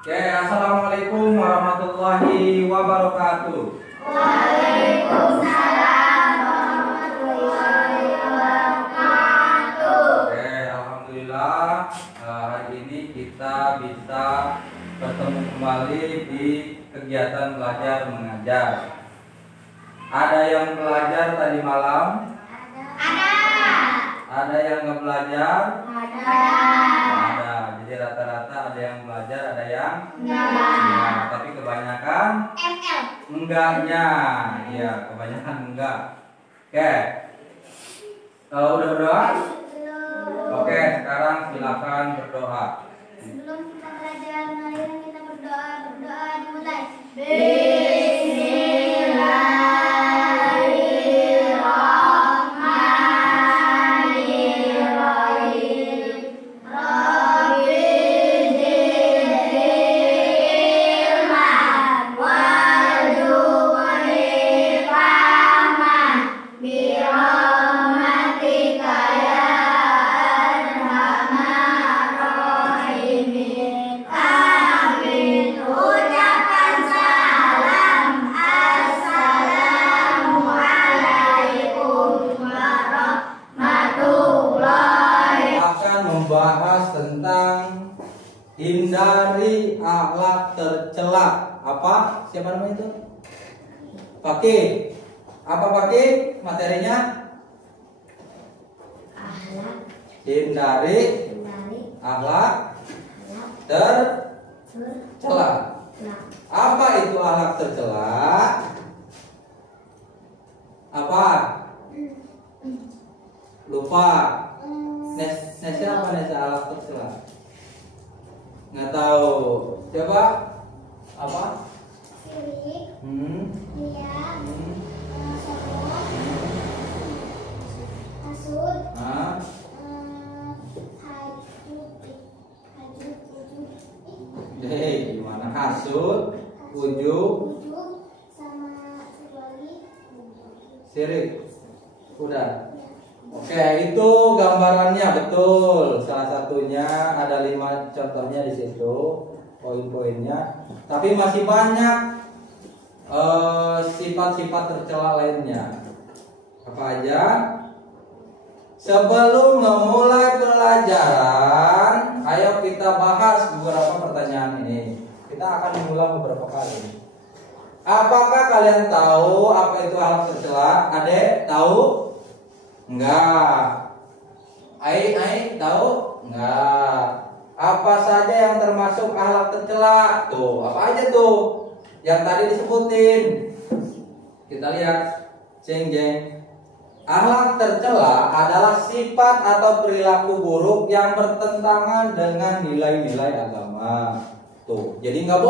Oke, assalamualaikum warahmatullahi wabarakatuh. Waalaikumsalam warahmatullahi wabarakatuh. Oke, alhamdulillah hari ini kita bisa bertemu kembali di kegiatan belajar mengajar. Ada yang belajar tadi malam? Ada yang nggak belajar? Ada. Jadi rata-rata ada yang belajar, ada yang enggak. Tapi kebanyakan enggaknya. Iya, kebanyakan enggak. Oke. Udah berdoa? Oke, sekarang silakan berdoa. Sebelum kita belajar, mari kita berdoa. Berdoa dimulai. Membahas tentang hindari akhlak tercela. Apa? Siapa namanya itu? Pakai. Apa pakai materinya? Hindari akhlak tercela. Apa itu akhlak tercela? Apa? Lupa. Nesa apa Nesa akhlak tercela? Nggak tahu. Coba apa? Sirik, riya, sombong, hasud, Gimana? Hasud, ujub, sama sirik. Udah. Oke, itu gambarannya betul. Salah satunya ada 5 contohnya di situ, poin-poinnya. Tapi masih banyak sifat-sifat tercela lainnya. Apa aja? Sebelum memulai pelajaran, ayo kita bahas beberapa pertanyaan ini. Kita akan mengulang beberapa kali. Apakah kalian tahu apa itu akhlak tercela? Adek, tahu? Enggak. Ai tahu? Enggak. Apa saja yang termasuk akhlak tercela? Tuh, apa aja tuh? Yang tadi disebutin. Kita lihat. Jeng. Akhlak tercela adalah sifat atau perilaku buruk yang bertentangan dengan nilai-nilai agama. Tuh, jadi nggak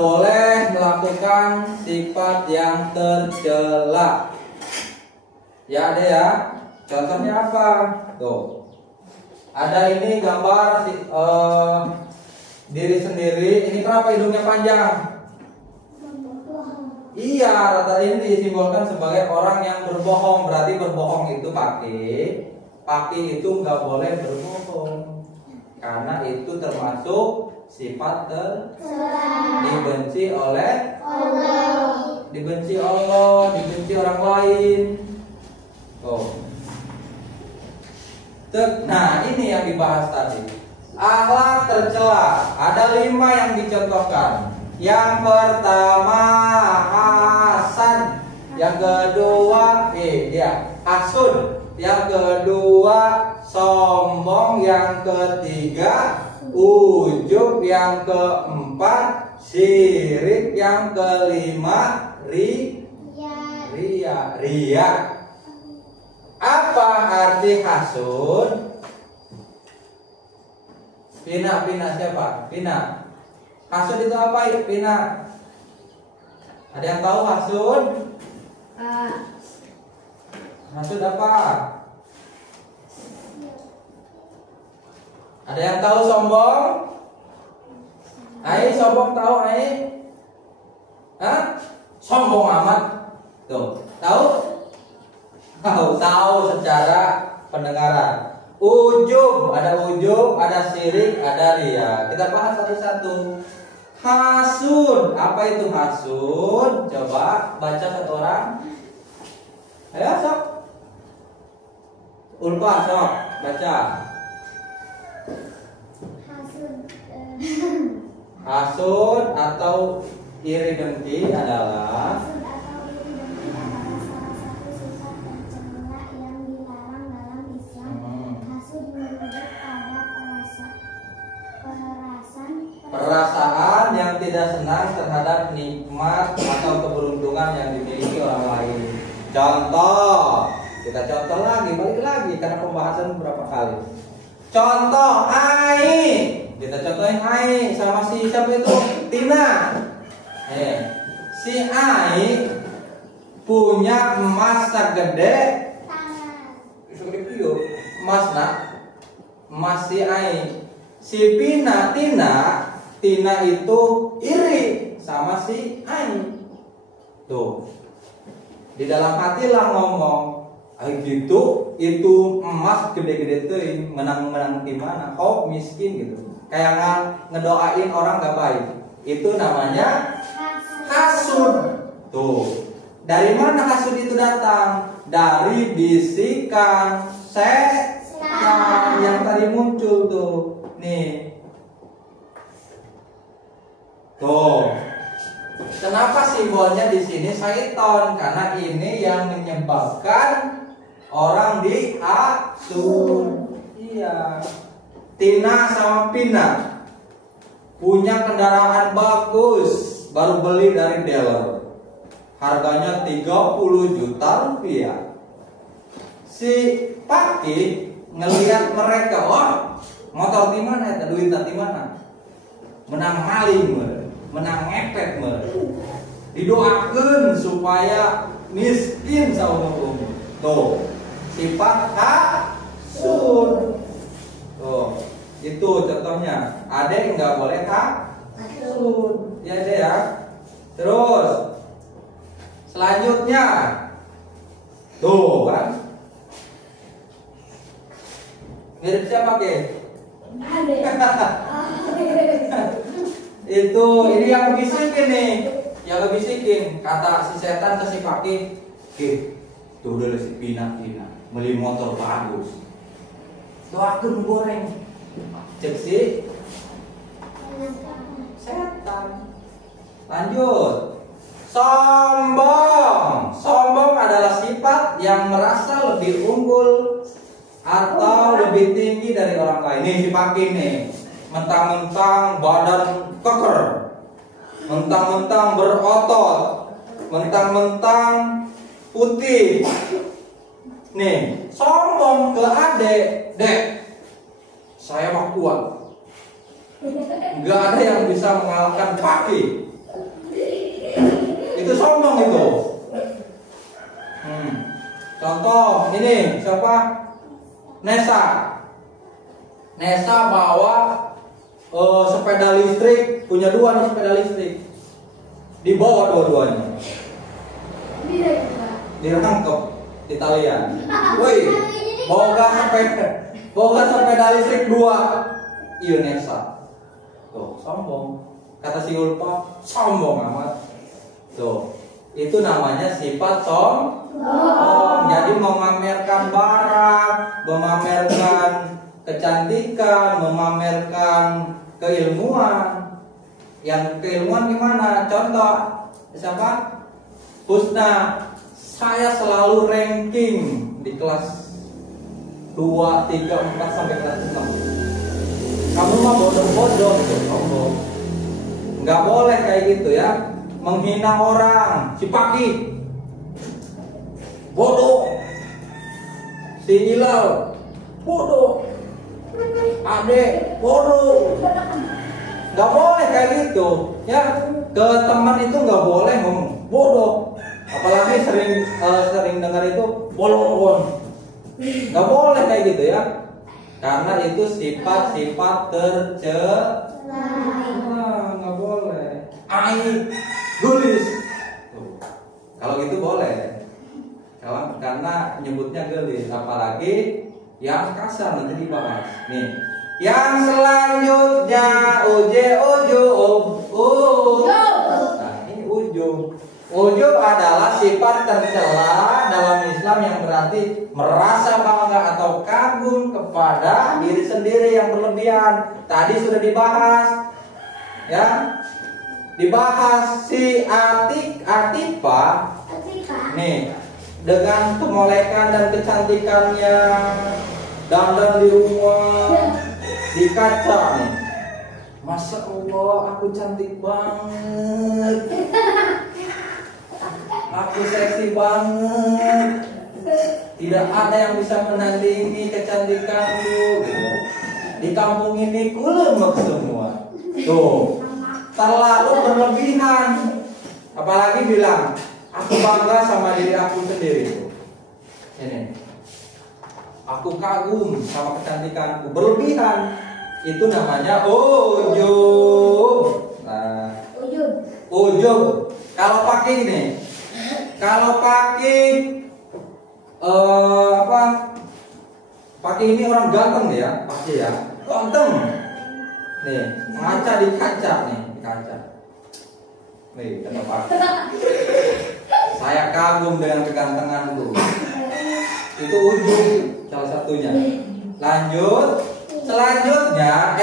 boleh melakukan sifat yang tercela. Ya ada ya. Contohnya apa? Tuh. Ada ini gambar diri sendiri. Ini kenapa hidungnya panjang? Iya, rata ini disimbolkan sebagai orang yang berbohong. Berarti berbohong itu pakai itu nggak boleh berbohong. Karena itu termasuk sifat tercela. Dibenci oleh Allah. Dibenci Allah, dibenci orang lain. Nah, ini yang dibahas tadi. Akhlak tercela. Ada 5 yang dicontohkan. Yang pertama hasan, yang kedua hasud, yang kedua sombong, yang ketiga ujub, yang keempat syirik, yang kelima riya. Apa arti hasud? Pina siapa? Pina. Hasud itu apa? Pina. Ada yang tahu hasud? Hasud apa? Ada yang tahu sombong? Sombong tahu Sombong amat. Tuh, tahu? Tahu secara pendengaran. ujub, ada syirik, ada riya. Kita bahas satu-satu. Hasud, apa itu hasud? Coba baca satu orang. Ayo sok. Ulfa sok baca. Hasud atau iri dengki adalah Hasud atau iri dengki adalah salah satu sifat tercela yang dilarang dalam Islam. Hasud merujuk pada perasaan yang tidak senang terhadap nikmat atau keberuntungan yang dimiliki orang lain. Contoh, kita contoh lagi, balik lagi karena pembahasan beberapa kali. Contoh, Ai. Kita contohin Ai sama si siapa itu? Tina. Si Ai punya emas segede emas nak, emas si Ai. Si Tina itu iri sama si Ai. Tuh, di dalam hati lah ngomong, ay gitu, itu emas gede-gede tuh menang-menang di mana? Kok miskin gitu? Kayak ngedoain orang gak baik. Itu namanya hasud. Tuh, dari mana hasud itu datang? Dari bisikan setan yang tadi muncul tuh. Nih. Tuh. Kenapa simbolnya di sini syaiton? Karena ini yang menyebabkan orang dihasud. Iya. Tina sama Pina punya kendaraan bagus, baru beli dari dealer. Harganya 30 juta rupiah. Si Paki ngelihat mereka, wah, motor di mana? Duit di mana? Menang maling, menang ngepet, didoakan supaya miskin sama umum. Tuh, sifat hasud. Tuh, itu contohnya. Ada yang nggak boleh hasud, ya deh ya. Terus selanjutnya, tuh kan, mirip siapa ke? Itu ini yang bisikin nih, yang bisikin kata si setan ke si Paki, tuh udah si Pina beli motor bagus. Doakan goreng. Cek si setan. Lanjut. Sombong adalah sifat yang merasa lebih unggul atau lebih tinggi dari orang lain. Nih si Paki nih, mentang-mentang badan keker, mentang-mentang berotot, mentang-mentang putih. Nih, sombong ke adek, dek, saya mah kuat. Gak ada yang bisa mengalahkan Paki. Itu sombong itu. Contoh ini siapa? Nesa bawa sepeda listrik, punya dua nih sepeda listrik. Dibawa dua-duanya. Dirangkep di talian. Woi, bawa sepeda listrik dua. Iya Nesa. Tuh, sombong. Kata si Ulfa, sombong amat. Tuh, itu namanya sifat sombong. Jadi memamerkan barang, memamerkan kecantikan, memamerkan keilmuan. Yang keilmuan gimana? Contoh, siapa? Husna. Saya selalu ranking di kelas 2, 3, 4 sampai kelas 6. Kamu mah bodoh-bodoh, sombong. Nggak boleh kayak gitu ya. Menghina orang. Si Paki bodoh, si Hilal bodoh, Ade bodoh. Nggak boleh kayak gitu ya. Ke teman itu nggak boleh ngomong bodoh. Apalagi sering dengar itu bolong. Nggak boleh kayak gitu ya. Karena itu sifat-sifat tercela. Nggak boleh. Ai, gulis. Kalau gitu boleh. Karena nyebutnya gelis. Apalagi yang kasar nanti dibahas. Nih, yang selanjutnya ujub. Nah, ini ujub. Ujub adalah sifat tercela dalam Islam yang berarti merasa bangga atau kagum kepada diri sendiri yang berlebihan. Tadi sudah dibahas, ya, dibahas si Atifah. Nih, dengan kemolekan dan kecantikannya, dandan di rumah, di kaca nih. Masya Allah, aku cantik banget. Aku seksi banget. Tidak ada yang bisa menandingi kecantikanku. Di kampung ini kulemek semua. Tuh, terlalu berlebihan. Apalagi bilang, aku bangga sama diri aku sendiri. Ini, aku kagum sama kecantikanku. Berlebihan. Itu namanya ujub. Nah, ujub. Kalau pakai ini, kalau pakai pakai ini orang ganteng ya, pasti ya, ganteng. Nih, ngaca di kaca nih, di kaca. Nih, kenapa? Saya kagum dengan kegantenganku. Itu ujub salah satunya. Lanjut. Selanjutnya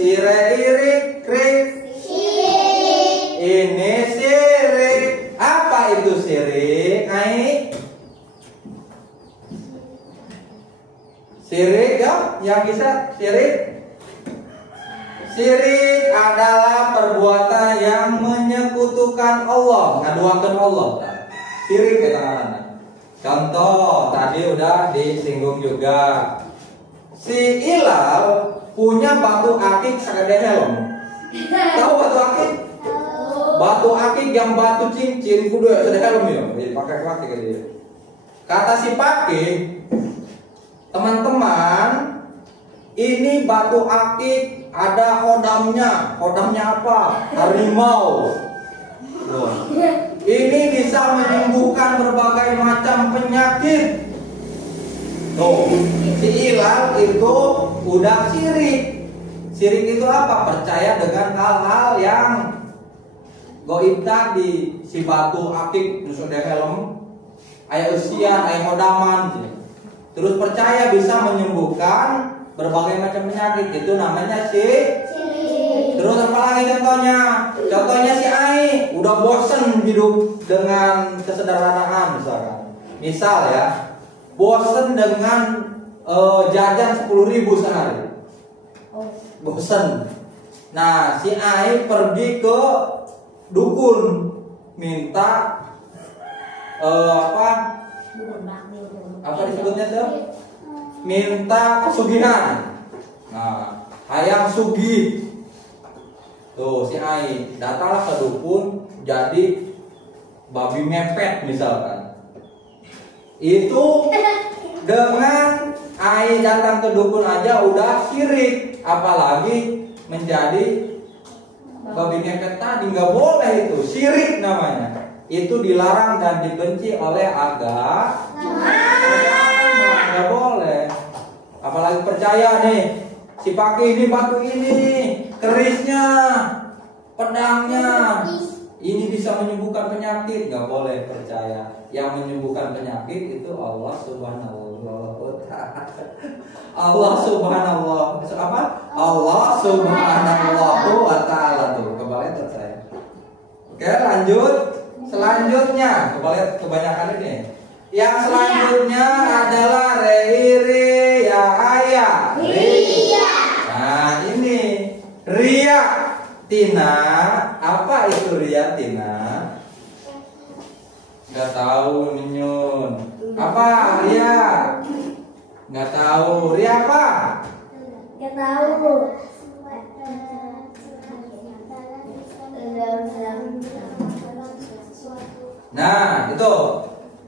sirik. Ini sirik. Apa itu sirik? Sirik ya, yang bisa sirik. Sirik adalah perbuatan yang menyekutukan Allah, ngaduakeun Allah. Sirik kata. Contoh tadi udah disinggung juga. Si Ilal punya batu akik sagede helm. Tahu batu akik? Batu akik yang batu cincin kudu sagede helm ya. Pakai akik dia. Kata si Pake, teman-teman, ini batu akik ada hodamnya. Hodamnya apa? Harimau. Loh. Ini bisa menyembuhkan berbagai macam penyakit. Tuh, si Ilal itu udah sirik. Sirik itu apa? Percaya dengan hal-hal yang goib tadi. Si batu akik, terus ada helm, ayah usian, ayah hodaman. Terus percaya bisa menyembuhkan berbagai macam penyakit. Itu namanya sirik. Terus apa lagi contohnya? Contohnya si Ai udah bosen hidup dengan kesederhanaan misalkan. Misal ya, bosen dengan jajan 10.000 sehari. Bosen. Nah, si Ai pergi ke dukun minta apa disebutnya tuh? Minta pesugihan. Nah, hayang sugih. Tuh si Ai datanglah ke dukun jadi babi mepet misalkan. Itu dengan Ai datang ke dukun aja udah syirik, apalagi menjadi babi ngepet tadi. Nggak boleh, itu syirik namanya. Itu dilarang dan dibenci oleh agama. Nggak boleh. Apalagi percaya nih, si Paki ini batu ini, kerisnya, pedangnya, ini bisa menyembuhkan penyakit. Nggak boleh percaya. Yang menyembuhkan penyakit itu Allah Subhanahu wa ta'ala. Allah Subhanahu apa? Allah Subhanahu wa ta'ala tuh. Kembali percaya. Oke, lanjut. Selanjutnya, kembali kebanyakan ini. Yang selanjutnya adalah ria. Nah, ini ria tina. Apa itu ria tina? Nggak tahu Minyun. Apa ria? Nggak tahu. Ria apa? Nggak tahu. Nah, itu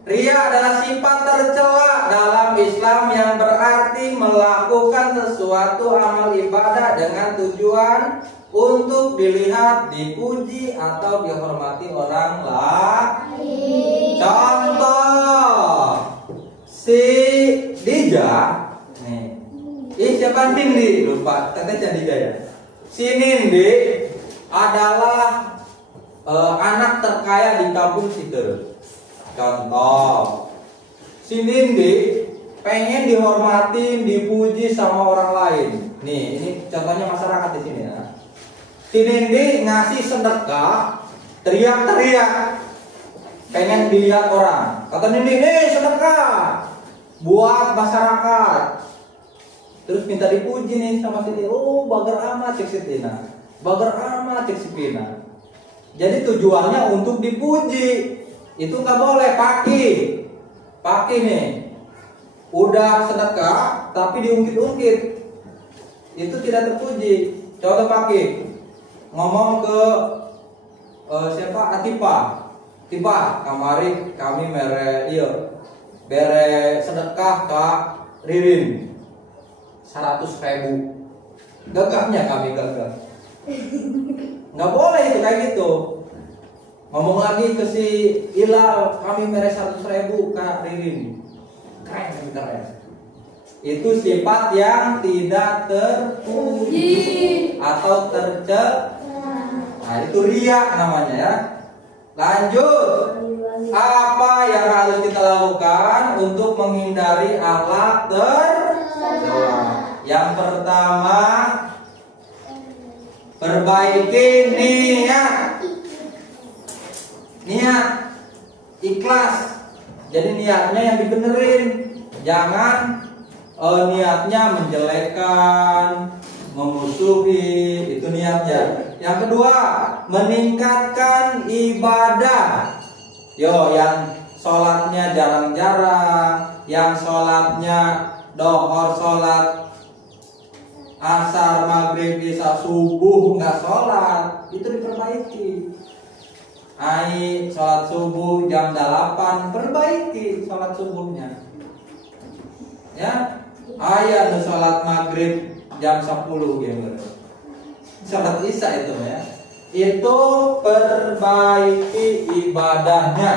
ria adalah sifat tercela dalam Islam yang berarti melakukan sesuatu amal ibadah dengan tujuan untuk dilihat, dipuji atau dihormati orang lain. Contoh, si Dija, nih Siapa Nindi? Lupa, Teteh Candida ya. Si Nindi adalah anak terkaya di kampung situ. Contoh, si Nindi pengen dihormatin, dipuji sama orang lain. Nih, ini contohnya masyarakat di sini ya. Si Nindi ngasih sedekah, teriak-teriak, pengen dilihat orang. Kata Nindi, sedekah buat masyarakat. Terus minta dipuji nih sama si Nindi. Oh, bager amat cek si Tina, bager amat cek si Pina. Jadi tujuannya untuk dipuji. Itu nggak boleh paki nih. Udah sedekah tapi diungkit-ungkit. Itu tidak terpuji. Contoh paki. Ngomong ke siapa? Atipa. Tipa, kamari kami bere sedekah Kak Ririn 100.000. Gagahnya kami gagah. Nggak boleh itu kayak gitu. Ngomong lagi ke si Ilal, kami mere 100.000 Kak Ririn. Keren. Itu sifat yang tidak terpuji atau tercela. Nah, itu riya namanya ya. Lanjut. Apa yang harus kita lakukan untuk menghindari akhlak tercela? Yang pertama, perbaiki niat. Niat ikhlas. Jadi niatnya yang dibenerin. Jangan niatnya menjelekkan, memusuhi, itu niatnya. Yang kedua, meningkatkan ibadah. Yang sholatnya jarang-jarang, yang sholatnya dohor, sholat asar, maghrib, isya, subuh nggak sholat, itu diperbaiki. Sholat subuh jam 8, perbaiki sholat subuhnya. Ya, ada sholat maghrib jam 10 gitu. Sholat isya itu ya. Itu perbaiki ibadahnya.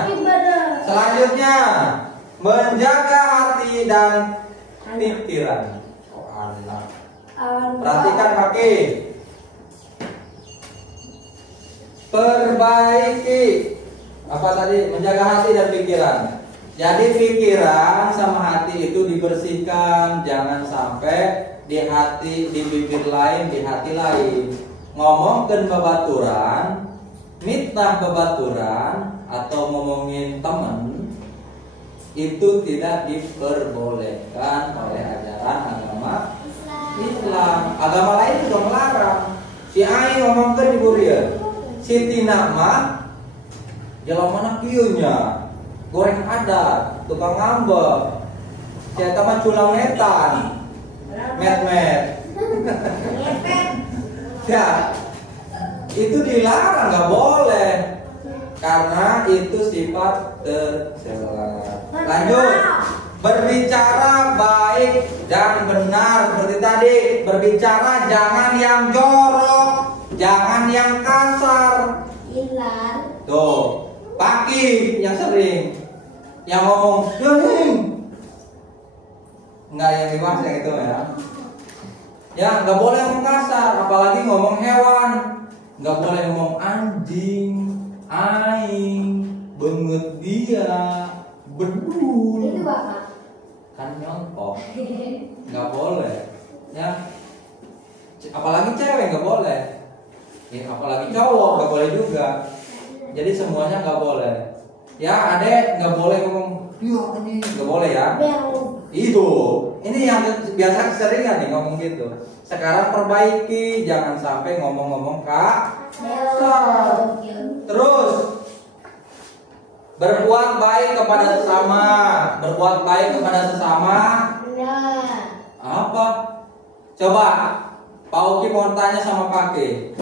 Selanjutnya, menjaga hati dan pikiran. Perhatikan kaki. Perbaiki apa tadi? Menjaga hati dan pikiran. Jadi pikiran sama hati itu dibersihkan, jangan sampai di hati, di bibir lain, di hati lain. Ngomongkan babaturan, mitnah babaturan atau ngomongin teman itu tidak diperbolehkan oleh ajaran agama Islam. Agama lain juga melarang. Si Ai ngomongkan di Buria, si Tina mah jalan mana kieunya, goreng adat, tukang ngambek, si eta mah culang netan, met. Ya, itu dilarang, nggak boleh, karena itu sifat tercela. Lanjut, berbicara baik dan benar seperti tadi. Berbicara jangan yang jorok, jangan yang kasar. Tuh, paki yang sering, yang ngomong, nggak yang dewasa gitu ya. Ya, nggak boleh ngomong kasar, apalagi ngomong hewan. Nggak boleh ngomong anjing, aing, benget dia, bedul. Itu Bapak. Kan nyontok. Nggak boleh. Ya. Apalagi cewek nggak boleh. Ya, apalagi cowok nggak boleh juga. Jadi semuanya nggak boleh. Ya, adek nggak boleh ngomong, iya ini nggak boleh ya. Itu, ini yang biasa keseringan nih ngomong gitu. Sekarang perbaiki, jangan sampai ngomong-ngomong kasar. Terus berbuat baik kepada sesama. Berbuat baik kepada sesama. Apa? Coba Pak Uki mau tanya sama Pak Ki.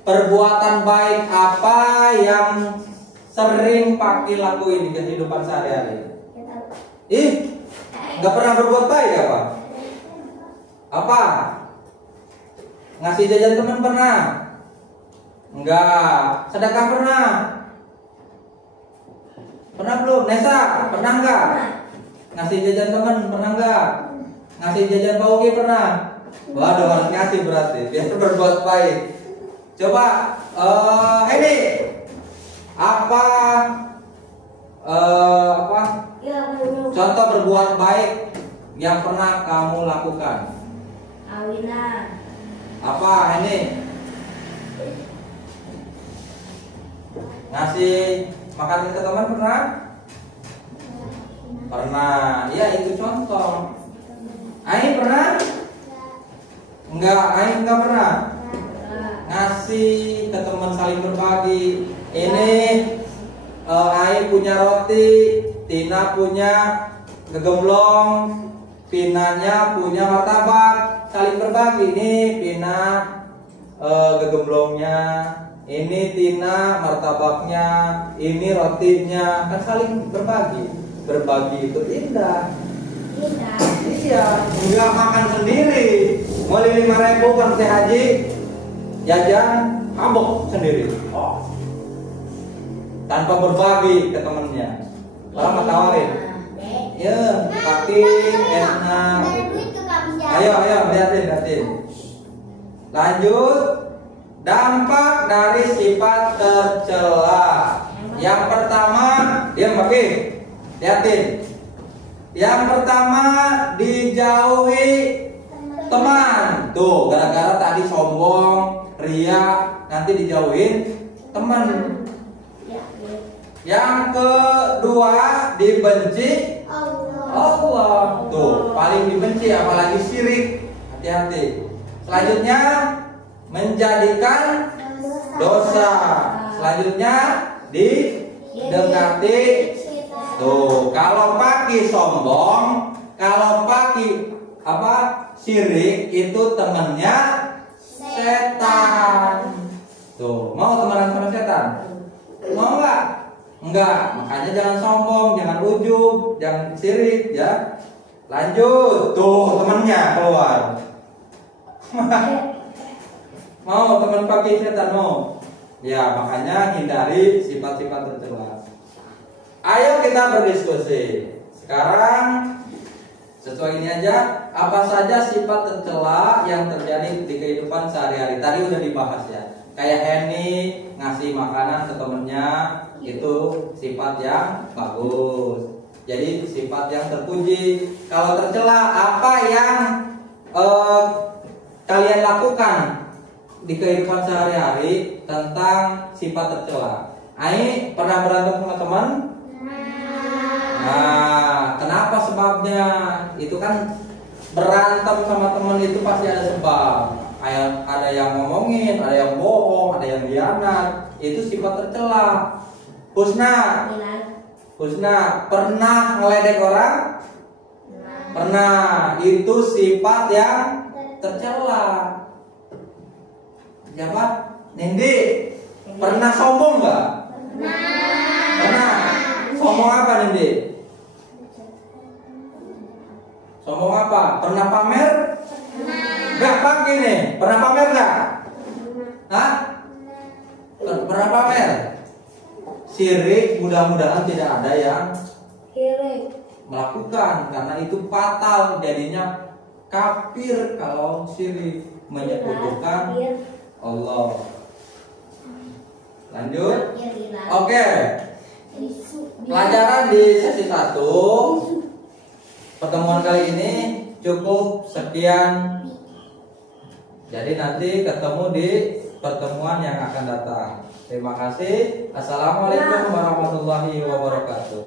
Perbuatan baik apa yang sering Pak Ki lakuin di kehidupan sehari-hari? Gak pernah berbuat baik apa? Apa? Ngasih jajan teman pernah? Enggak. Sedekah pernah? Pernah belum? Nesa, pernah enggak? Ngasih jajan teman pernah enggak? Ngasih jajan Pak Uki pernah? Waduh, harus ngasih berarti biar berbuat baik. Coba ini apa contoh berbuat baik yang pernah kamu lakukan? Awinan. Apa ini? Ngasih makan ke teman pernah? Pernah. Iya, itu contoh. Ain pernah? Enggak, Ain enggak pernah. Ngasih ke teman, saling berbagi. Ini Ain punya roti, Tina punya gegemblong, Pinanya punya martabak, saling berbagi. Ini Pina gegemblongnya, ini Tina martabaknya, ini rotinya, kan saling berbagi. Berbagi itu indah. Iya, enggak makan sendiri. Mulai 5.000 kan teh haji, jajan mabok sendiri. Oh. Tanpa berbagi ke temennya. Orang mau tawarin. Ya, kaki enak. Ayo, lihatin. Lanjut. Dampak dari sifat tercela. Yang pertama, diam pakai. Lihatin. Yang pertama, dijauhi teman. Tuh, gara-gara tadi sombong, ria, nanti dijauhin teman. Yang kedua, dibenci Allah. Tuh, paling dibenci apalagi syirik. Hati-hati. Selanjutnya, menjadikan dosa. Selanjutnya, didekati. Tuh, kalau paki sombong, kalau paki syirik itu temennya setan. Tuh, mau temenan sama setan? Mau nggak? Enggak, makanya jangan sombong, jangan ujub, jangan sirik ya. Lanjut, tuh temennya keluar. Mau teman pakai setan mau? Ya, makanya hindari sifat-sifat tercela. Ayo kita berdiskusi. Sekarang sesuai ini aja, apa saja sifat tercela yang terjadi di kehidupan sehari-hari? Tadi udah dibahas ya. Kayak Henny ngasih makanan ke temennya, itu sifat yang bagus. Jadi sifat yang terpuji. Kalau tercela, apa yang kalian lakukan di kehidupan sehari-hari tentang sifat tercela? Ai pernah berantem sama teman? Nah, kenapa sebabnya? Itu kan berantem sama teman itu pasti ada sebab. Ada yang ngomongin, ada yang bohong, ada yang khianat. Itu sifat tercela. Husna, pernah ngeledek orang? Pernah. Itu sifat yang tercela. Siapa? Nindi. Pernah sombong nggak? Pernah. Sombong apa Nindi? Sombong apa? Pernah pamer? Nggak pakai nih. Pernah pamer nggak? Hah? Pernah pamer? Syirik mudah-mudahan tidak ada yang melakukan, karena itu fatal, jadinya kafir kalau syirik, menyekutukan Allah. Lanjut. Oke. Pelajaran di sesi 1 pertemuan kali ini cukup sekian. Jadi nanti ketemu di pertemuan yang akan datang. Terima kasih. Assalamualaikum warahmatullahi wabarakatuh.